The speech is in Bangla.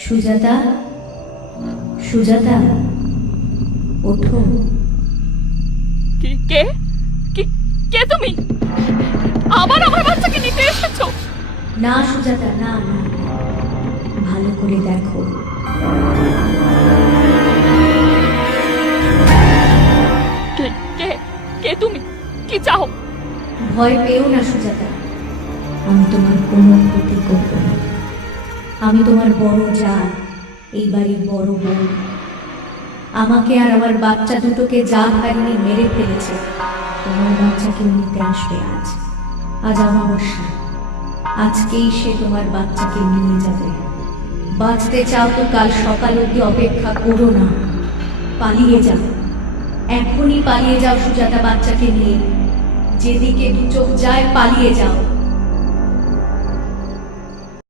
সুজাতা, সুজাতা, ওঠো। কে কে কে কে তুমি? আবার আমার বাচ্চাকে নিতে এসেছো? না সুজাতা, না না, ভালো করে দেখো। কে কে কে তুমি? কি চাও? ভয় পেও না সুজাতা, আমি তোমার কোনো ক্ষতি করব না। আমি তোমার বড় যা, এই বাড়ির বড় বউ। আমাকে আর আমার বাচ্চা দুটোকে যা হারিয়ে মেরে ফেলেছে, তোমার বাচ্চাকে নিতে আসবে আজ। আজ অমাবস্যা, আজকেই সে তোমার বাচ্চাকে নিয়ে যাবে। বাঁচতে চাও তো কাল সকাল অবধি অপেক্ষা করো না, পালিয়ে যাও, এখনই পালিয়ে যাও সুজাতা, বাচ্চাকে নিয়ে। যেদিকে দু চোখ যায় পালিয়ে যাও।